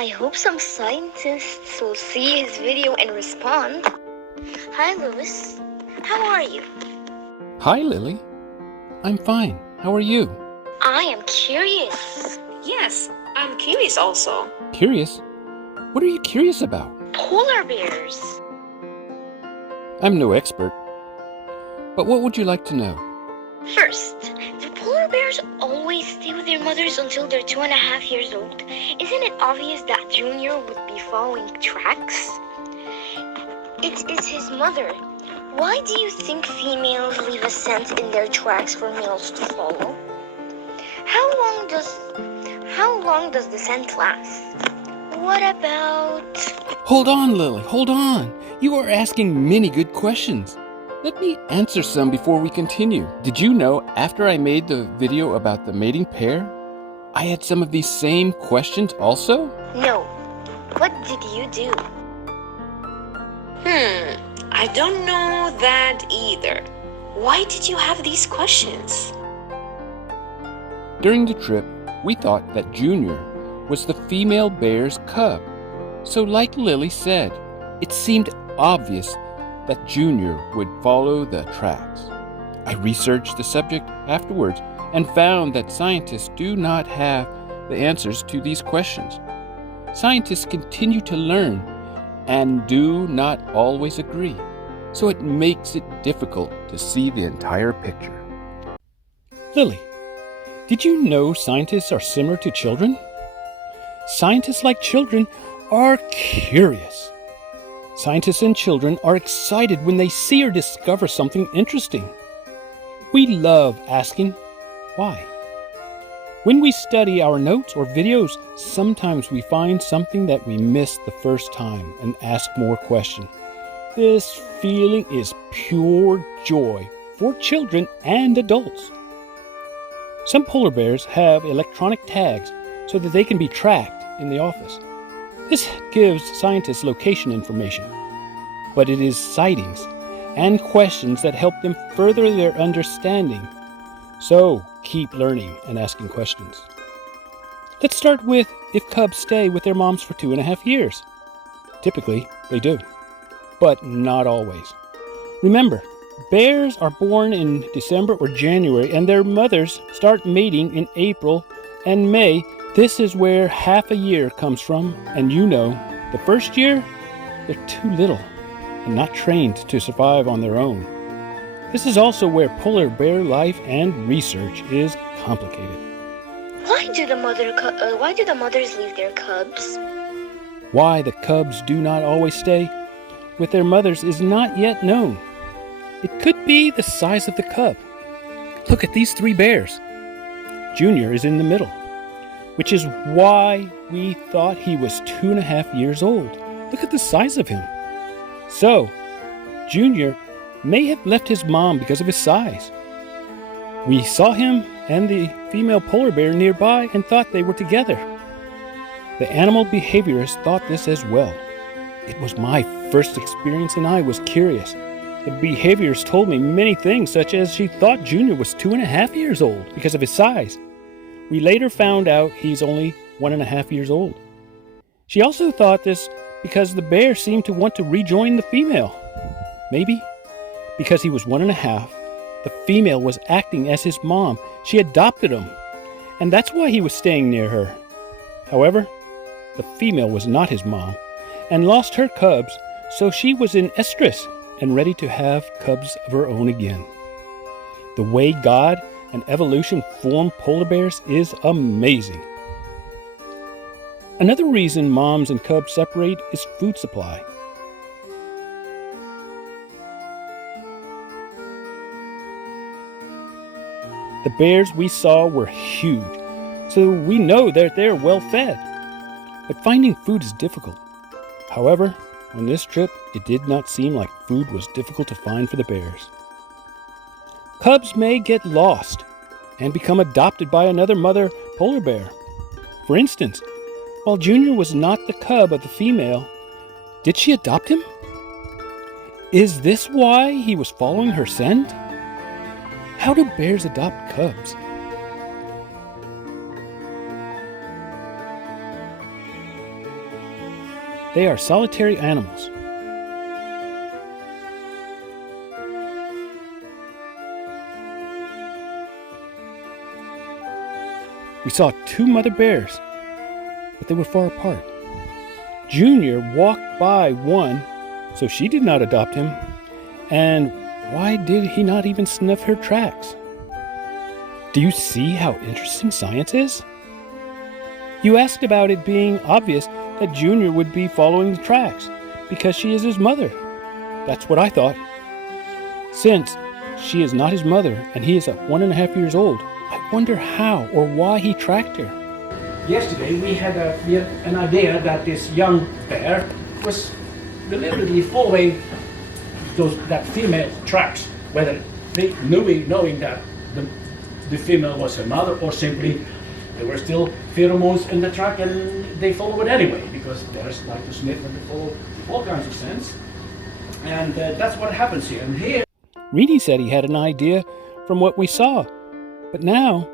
I hope some scientists will see his video and respond. Hi, Louis. How are you? Hi, Lily. I'm fine. How are you? I am curious. Yes, I'm curious also. Curious? What are you curious about? Polar bears. I'm no expert. But what would you like to know? First, do polar bears always stay with their mothers until they're 2.5 years old? Isn't it obvious that Junior would be following tracks? It is his mother. Why do you think females leave a scent in their tracks for males to follow? How long does the scent last? What about... Hold on, Lily. Hold on. You are asking many good questions. Let me answer some before we continue. Did you know after I made the video about the mating pair, I had some of these same questions also? No. What did you do? I don't know that either. Why did you have these questions? During the trip, we thought that Junior was the female bear's cub. So like Lily said, it seemed obvious that Junior would follow the tracks. I researched the subject afterwards and found that scientists do not have the answers to these questions. Scientists continue to learn and do not always agree, so it makes it difficult to see the entire picture. Lily, did you know scientists are similar to children? Scientists, like children, are curious. Scientists and children are excited when they see or discover something interesting. We love asking why. When we study our notes or videos, sometimes we find something that we missed the first time and ask more questions. This feeling is pure joy for children and adults. Some polar bears have electronic tags so that they can be tracked in the office. This gives scientists location information, but it is sightings and questions that help them further their understanding. So keep learning and asking questions. Let's start with if cubs stay with their moms for 2.5 years. Typically, they do, but not always. Remember, bears are born in December or January, and their mothers start mating in April and May. This is where half a year comes from, and the first year, they're too little and not trained to survive on their own. This is also where polar bear life and research is complicated. Why do the mothers leave their cubs? Why the cubs do not always stay with their mothers is not yet known. It could be the size of the cub. Look at these 3 bears. Junior is in the middle, which is why we thought he was 2.5 years old. Look at the size of him. So, Junior may have left his mom because of his size. We saw him and the female polar bear nearby and thought they were together. The animal behaviorist thought this as well. It was my first experience and I was curious. The behaviorist told me many things, such as she thought Junior was 2.5 years old because of his size. We later found out he's only 1.5 years old. She also thought this because the bear seemed to want to rejoin the female. Maybe because he was 1.5, the female was acting as his mom. She adopted him, and that's why he was staying near her. However, the female was not his mom and lost her cubs, so she was in estrus and ready to have cubs of her own again. The way God and evolution formed polar bears is amazing. Another reason moms and cubs separate is food supply. The bears we saw were huge, so we know that they're well fed. But finding food is difficult. However, on this trip, it did not seem like food was difficult to find for the bears. Cubs may get lost and become adopted by another mother polar bear. For instance, while Junior was not the cub of the female, did she adopt him? Is this why he was following her scent? How do bears adopt cubs? They are solitary animals. We saw two mother bears, but they were far apart. Junior walked by one, so she did not adopt him. And why did he not even sniff her tracks? Do you see how interesting science is? You asked about it being obvious that Junior would be following the tracks because she is his mother. That's what I thought. Since she is not his mother and he is 1.5 years old, I wonder how or why he tracked her. Yesterday we had an idea that this young bear was deliberately following that female tracks, whether they knowing that the female was her mother, or simply there were still pheromones in the track and they follow it anyway, because bears like to sniff and they follow all kinds of scents. And that's what happens here. And here, Rinie said he had an idea from what we saw. But now,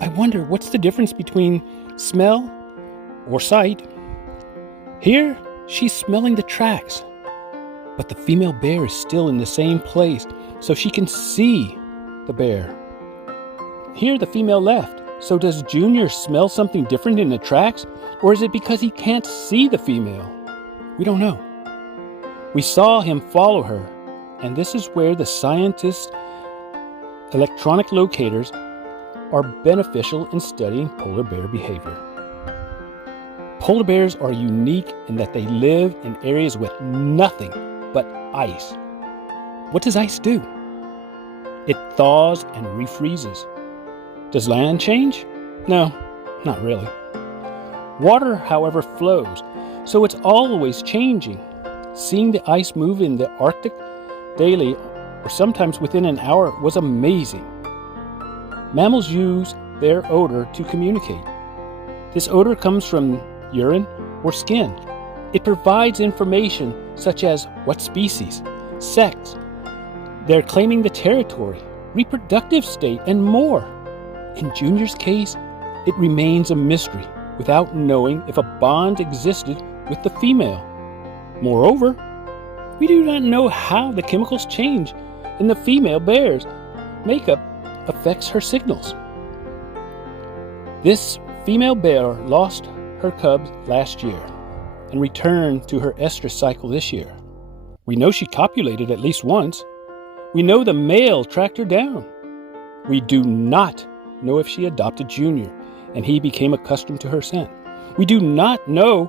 I wonder what's the difference between smell or sight. Here, she's smelling the tracks, but the female bear is still in the same place, so she can see the bear. Here, the female left, so does Junior smell something different in the tracks, or is it because he can't see the female? We don't know. We saw him follow her, and this is where the scientists' electronic locators are beneficial in studying polar bear behavior. Polar bears are unique in that they live in areas with nothing but ice. What does ice do? It thaws and refreezes. Does land change? No, not really. Water, however, flows, so it's always changing. Seeing the ice move in the Arctic daily, or sometimes within an hour, was amazing. Mammals use their odor to communicate. This odor comes from urine or skin. It provides information such as what species, sex, they're claiming the territory, reproductive state, and more. In Junior's case, it remains a mystery without knowing if a bond existed with the female. Moreover, we do not know how the chemicals change in the female bear's makeup affects her signals. This female bear lost her cubs last year and returned to her estrus cycle this year. We know she copulated at least once. We know the male tracked her down. We do not know if she adopted Junior and he became accustomed to her scent. We do not know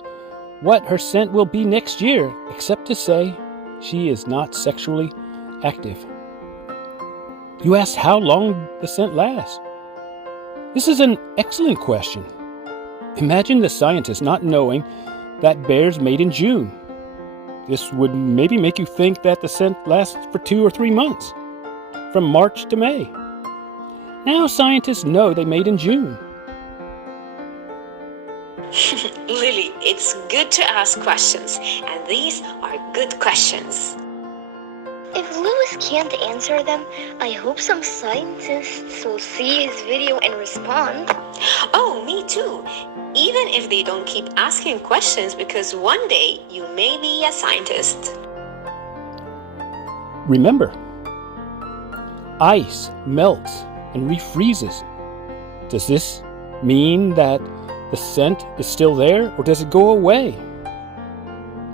what her scent will be next year, except to say she is not sexually active. You asked how long the scent lasts. This is an excellent question. Imagine the scientist not knowing that bears mate in June. This would maybe make you think that the scent lasts for 2 or 3 months, from March to May. Now scientists know they mate in June. Lily, it's good to ask questions, and these are good questions. If Lewis can't answer them, I hope some scientists will see his video and respond. Oh, me too. Even if they don't keep asking questions, because one day you may be a scientist. Remember, ice melts and refreezes. Does this mean that the scent is still there, or does it go away?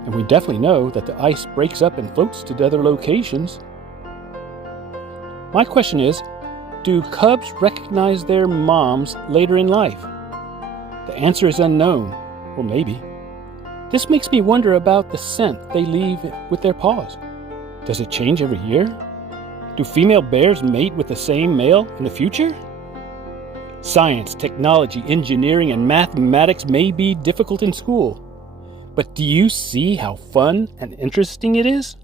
And we definitely know that the ice breaks up and floats to other locations. My question is, do cubs recognize their moms later in life? The answer is unknown, or maybe. This makes me wonder about the scent they leave with their paws. Does it change every year? Do female bears mate with the same male in the future? Science, technology, engineering, and mathematics may be difficult in school, but do you see how fun and interesting it is?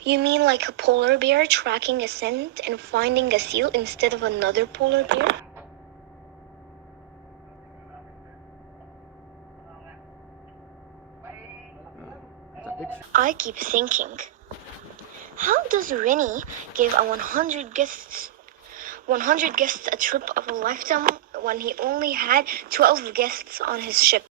You mean like a polar bear tracking a scent and finding a seal instead of another polar bear? I keep thinking, How does Rinie give a 100 guests a trip of a lifetime when he only had 12 guests on his ship?